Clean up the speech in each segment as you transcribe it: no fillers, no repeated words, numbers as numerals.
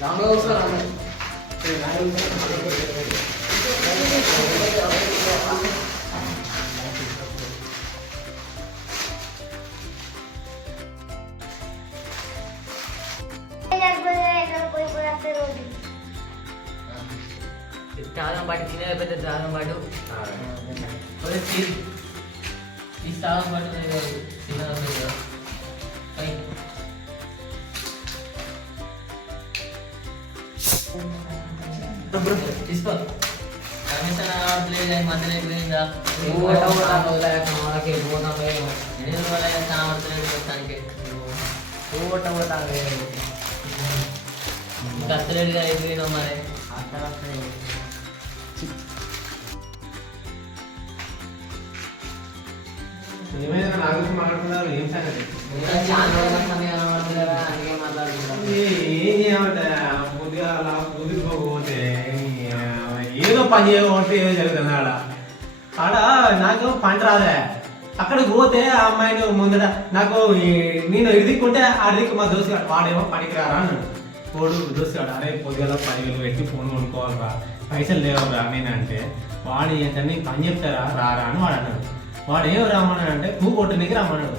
చాలా పాటు చిన్న పెద్ద చాలా పాటు ఈ చాలా పాటు చిన్న తీసుకో కమిషన్ రావట్లేదు మధ్యలో అయిపోయిందా మొత్తానికి కత్తలేడుగా అయిపోయినావు మరి ఏమైనా నా గురించి మాట్లాడుతున్నారు ఏం సంగతి ఏం చేయమంటే కొద్దిగా అలా కుదిరిపోతే ఏదో పని చేయకపోతే ఏదో జరుగుతుంది ఆడ నాకు పంట రాదే అక్కడికి పోతే ఆ అమ్మాయిని ముందట నాకు నేను ఇదిక్కుంటే అడిగి మా దోస్తు వాడేమో పనికి రారా అన్నాడు కోడు దోస్తాడు అరే పొద్దుగా 10,000 పెట్టి ఫోన్ కొనుక్కోవాలరా పైసలు లేవరా నేనంటే వాడు ఏంటని పని చెప్తారా రారా అని వాడు అన్నాడు వాడు ఏం రమ్మన్నాడు అంటే పువ్వు కొట్టడానికి రమ్మన్నాడు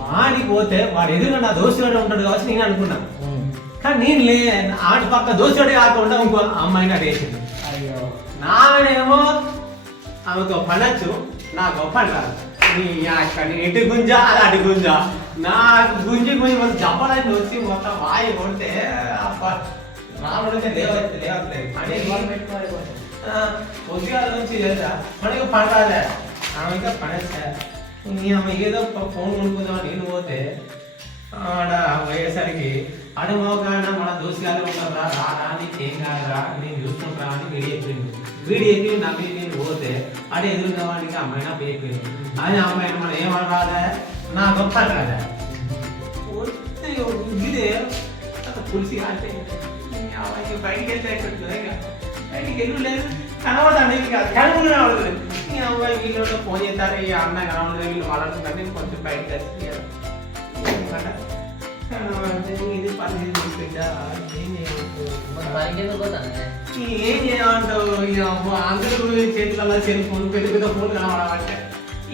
వాడికి పోతే వాడు ఎదురుగా నా దోస్తుగాడే ఉంటాడు కాబట్టి నేను అనుకున్నా కానీ నేను ఆటి పక్క దోస్తుగాడే కాకుండా ఇంకో అమ్మాయిని అడిగేసింది నానేమో ఆమెకు పనొచ్చు నాకు పంటారు ఎటు గుంజా అది అటు గుంజా నాకు గుంజి మనం చెప్పడానికి వచ్చి మొత్తం వాయి కొడితే రాముడితే లేవట్లేదు కొద్దిగా నుంచి లేదా మనకి పండాలే ఆమె ఇంకా పడేస్తా ఆమె ఏదో ఫోన్ కొనుక్కుందాం నేను పోతే ఆడ పోయేసరికి అడుమోగానే మన దోస్తుగానే ఉంటారా రారా నీకేం కాదురా నేను చూసుకుంటారా అని వీడి చెప్పింది వీడి చెప్పి నా మీద నేను పోతే అడే ఎదురుగా వాడికి అమ్మాయినా అయిపోయింది అని అమ్మాయిని మనం ఏమని రాదా నా గొప్ప రాదా ఇదే పులిసి అంటే బయటికి వెళ్తే బయటికి వెళ్ళు లేదు కనబడతాను కనుగొని రావడదు ఈ అమ్మాయి వీళ్ళు ఫోన్ చేస్తారు ఈ అమ్మాయి కనబడదు వీళ్ళు మాట్లాడుతుంటే నేను కొంచెం బయటకు వచ్చి ఇది పని ఏం చేయమంటావు అందరూ చేతులలో సెల్ ఫోన్ పెద్ద పెద్ద ఫోన్ కనబడాలంటే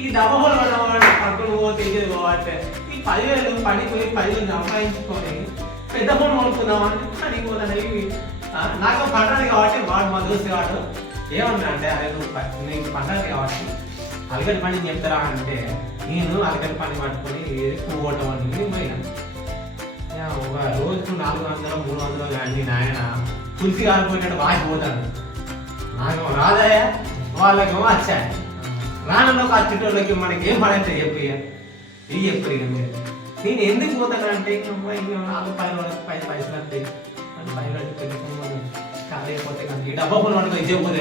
ఈ డబ్బా ఫోన్ కనబడాలంటే పట్టుకుని పోతే పోవాలంటే ఈ 10,000 పని పోయి 10,000 సంపాదించుకొని పెద్ద ఫోన్ కొనుక్కుందామంటే పనికి పోతాను నాకు పండాలి కాబట్టి వాడు మా దోస్తు వాడు ఏమన్నా అంటే అరే నువ్వు నీకు పండాలి కాబట్టి అలగడ్డ పని చెప్తారా అంటే నేను అలగడ్డ పని పట్టుకొని పోవటం అని పోయినాను ఒక రోజుకు 400 300 కానీ నాయన పులిసి కాలిపోయినట్టు వాగిపోతాను నాకు రాదాయా వాళ్ళకేమో వచ్చాయి రానలో వచ్చేటోళ్ళకి మనకి ఏం పడైతే చెప్పి ఇది చెప్పారు ఇక మీరు నేను ఎందుకు పోతానంటే నాకు 10 పైసలు వస్తాయి కాలేకపోతే ఈ డబ్బా పని వాడుకో ఇచ్చేపోతే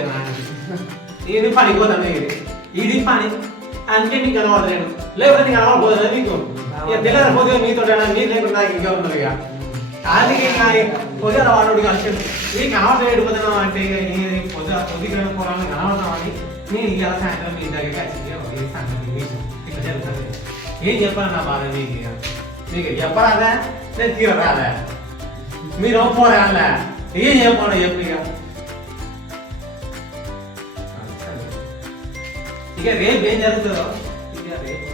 ఇది పని పోతాను ఇది పని అందుకే నీకు కనబడలేను లేకపోతే నీకు కనబడిపోతాను నీకు తెలియదు పోతే మీతో మీరు లేకుండా నాకు ఇంకా ఉన్నారు ఇక అందుకే పొద్దున వాడు కలిసి నీకు కనబడ వెళ్ళిపోతున్నావు అంటే పొద్దున పోరాలని కనబడతామని నేను ఇవాళ సాయంత్రం మీ దగ్గరికి ఇట్లా జరుగుతుంది ఏం చెప్పాను నా బాధ మీకు చెప్పరాదా నేను తీరరాదా మీరు పోరాలే ఏం చెప్పాను చెప్పు ఇక రేపు ఏం జరుగుతుందో ఇక రేపు